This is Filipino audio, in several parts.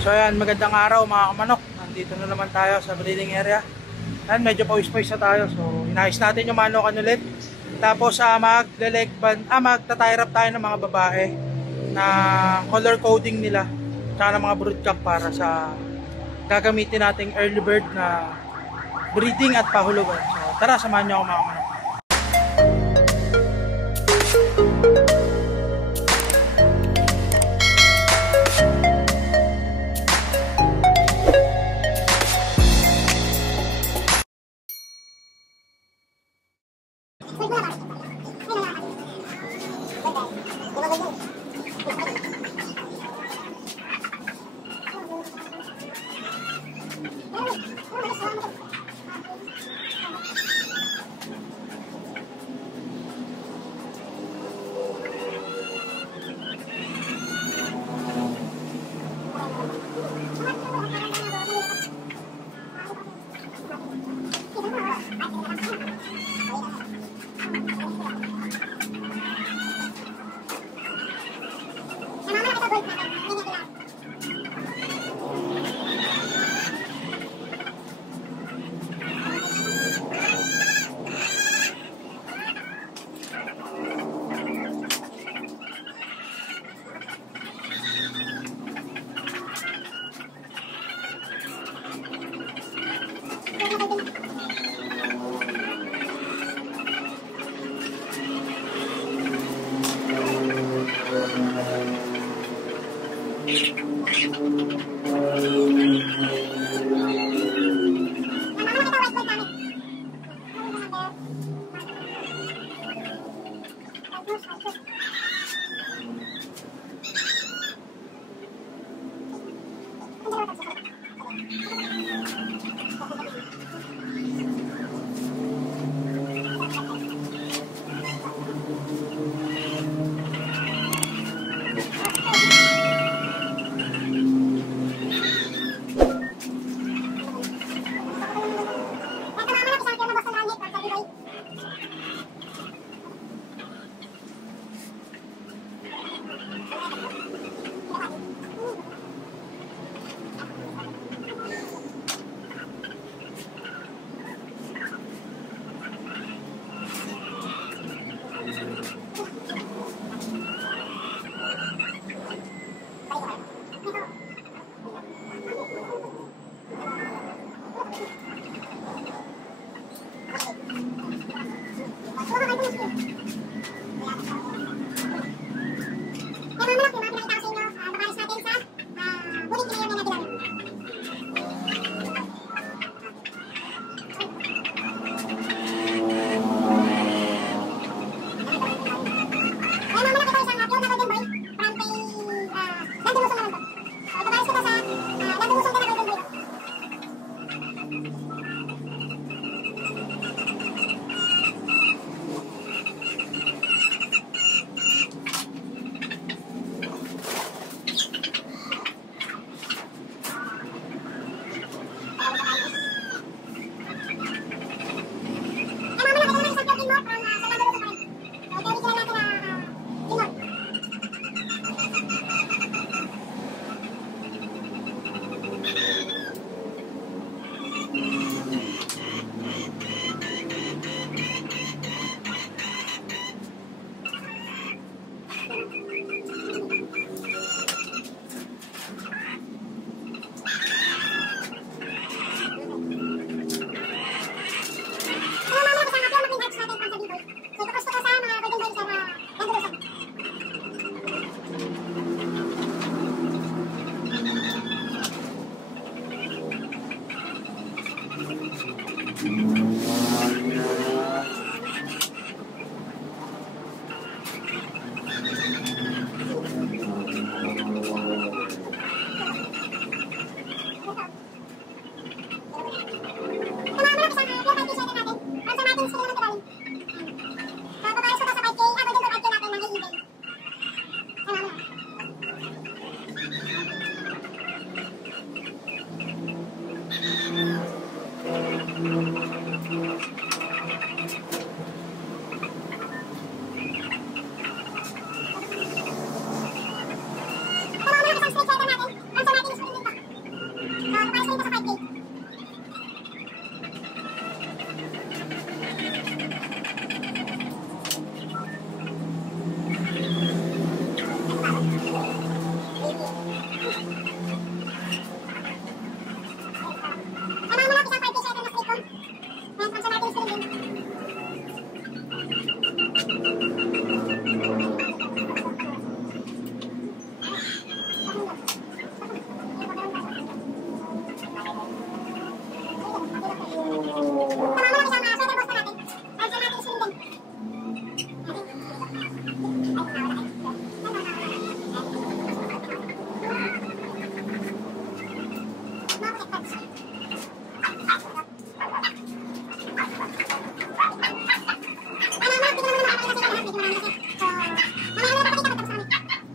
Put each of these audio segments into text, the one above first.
So ayan, magandang araw mga kamanok. Nandito na naman tayo sa breeding area. Ayan, medyo pawis-pawis na tayo. So inayos natin yung manokan ulit. Tapos magta-tie wrap tayo ng mga babae na color coding nila. Tsaka ng mga brood cup para sa gagamitin nating early bird na breeding at pahulugan. So tara, samahan nyo ako mga kamanok.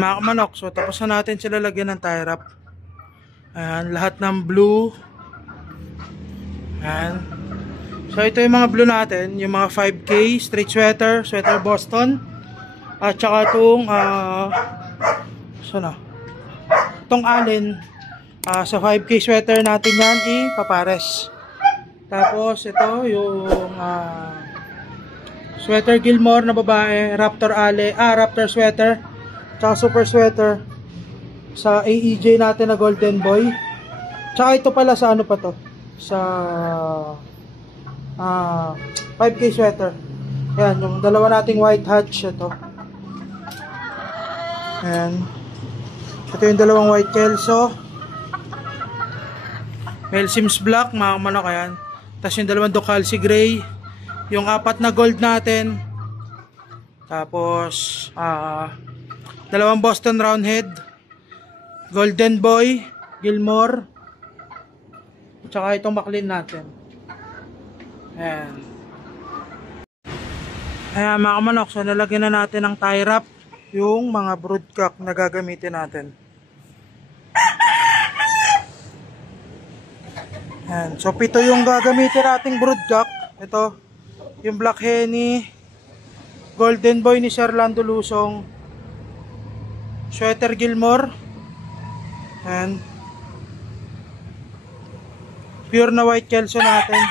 mga kamanok. So tapos na natin sila lagyan ng tie wrap. Ayan, lahat ng blue. Ayan. So ito yung mga blue natin, yung mga 5K straight sweater, sweater Boston. At saka itong itong allen, sa 5K sweater natin yan ipapares. Tapos ito yung sweater Gilmore na babae, Raptor Raptor sweater, tsaka super sweater sa AEJ natin na Golden Boy. Tsaka ito pala sa ano pa to? Sa 5K sweater. Ayan, yung dalawa nating white hatch ito. Ayan. Ito yung dalawang white Kelso. Mel Sims Black, mga manok, ayan. Tapos yung dalawang Docalci Gray. Yung 4 na gold natin. Tapos dalawang Boston Roundhead, Golden Boy, Gilmore, tsaka itong Maclean natin. Ayan. Ayan mga kamanok, so nalagyan na natin ng tie wrap yung mga broodcock na gagamitin natin. Ayan. So 7 yung gagamitin nating broodcock. Ito yung Black Henny, Golden Boy ni Sir Lando Lusong, sweater Gilmore, and pure na white Kelso natin.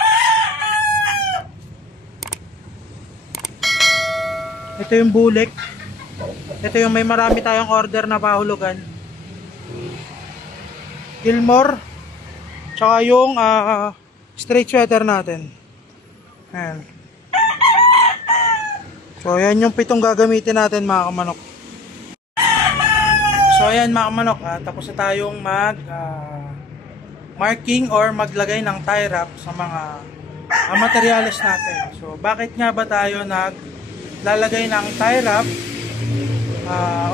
Ito yung Bulek. Ito yung may marami tayong order na pahulugan. Gilmore, tsaka yung straight sweater natin. Ayan. So ayan yung 7 gagamitin natin mga kamanok. So ayan mga kamanok, tapos na tayong marking or maglagay ng tie wrap sa mga materyales natin. So bakit nga ba tayo naglalagay ng tie wrap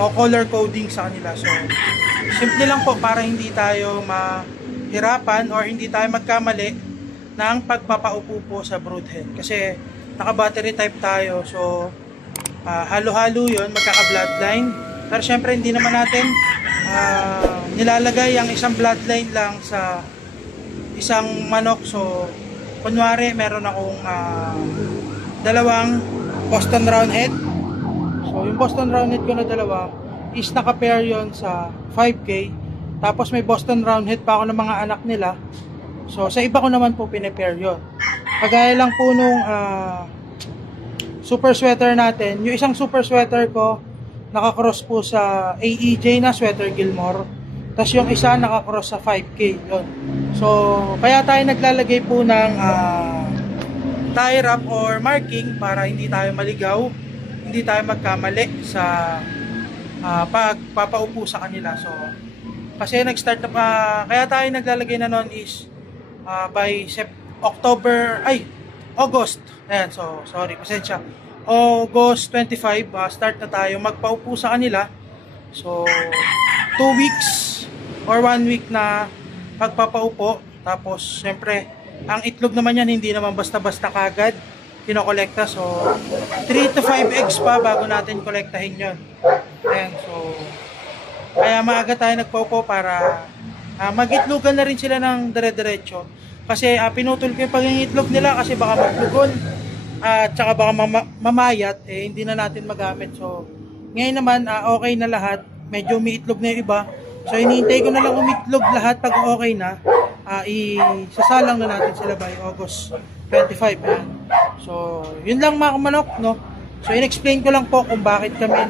o color coding sa kanila? So simple lang po para hindi tayo mahirapan or hindi tayo magkamali ng pagpapaupo po sa broodhen. Kasi naka-battery type tayo, so halo-halo yun, magkaka-bloodline. Pero syempre hindi naman natin nilalagay ang isang bloodline lang sa isang manok. So kunwari meron akong dalawang Boston Roundhead. So yung Boston Roundhead ko na dalawa is naka-pair yon sa 5K. Tapos may Boston Roundhead pa ako ng mga anak nila. So sa iba ko naman po pine-pair yon. Kagaya lang po nung super sweater natin. Yung isang super sweater ko nakakross po sa AEJ na sweater Gilmore. Tapos yung isa nakakross sa 5K. Yun. So kaya tayo naglalagay po ng tie wrap or marking para hindi tayo maligaw, hindi tayo magkamali sa pagpapaupo sa kanila. So kasi nag-start na kaya tayo naglalagay na noon is by August. Ayan, so sorry, pasensya. August 25, start na tayo magpaupo sa kanila. So 2 weeks or 1 week na pagpapaupo. Tapos syempre, ang itlog naman yan hindi naman basta-basta kagad kinokolekta. So 3 to 5 eggs pa bago natin kolektahin yon. Ayan, so kaya maaga tayo nagpaupo para mag-itlogan na rin sila ng dire-diretso. Kasi pinutol ko yung pangingitlog nila kasi baka maglugon at saka baka mamayat, hindi na natin magamit. So ngayon naman okay na lahat, medyo umiitlog na yung iba. So hinihintay ko na lang umitlog lahat. Pag okay na, isasalang na natin sila by August 25. Ayan. So yun lang mga kamanok, no? So in-explain ko lang po kung bakit kami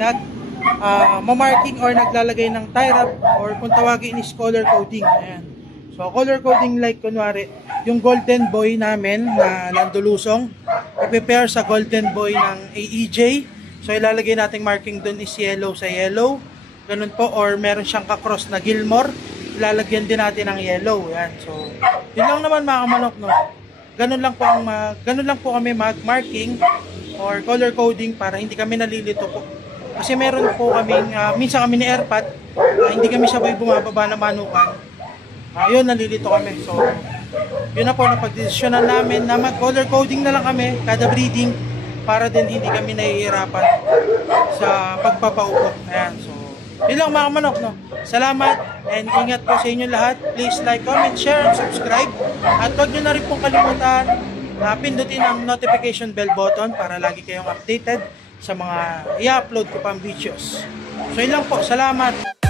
mamarking or naglalagay ng tie wrap or kung tawagin is color coding. Ayan. So color coding like kunwari yung Golden Boy namin na Lando Lusong i-prepare sa Golden Boy ng AEJ. So ilalagay nating marking doon is yellow sa yellow. Ganun po, or meron siyang kakross na Gilmore, ilalagyan din natin ng yellow. Yan. So yun lang naman mga kamanok, no? Ganun lang po kami mag-marking or color coding para hindi kami nalilito po. Kasi meron po kaming minsan kami ni Airpat, hindi kami sabay bumababa na manukan. Yun, nalilito kami. So yun na po, napag-desisyonan namin na mag-color coding na lang kami kada breeding para din hindi kami nahihirapan sa pagpapaupo. Ayan, so Yun lang mga manok, no? Salamat and ingat po sa inyo lahat. Please like, comment, share, and subscribe. At huwag nyo na rin pong kalimutan pindutin ang notification bell button para lagi kayong updated sa mga i-upload ko pang videos. So yun lang po. Salamat!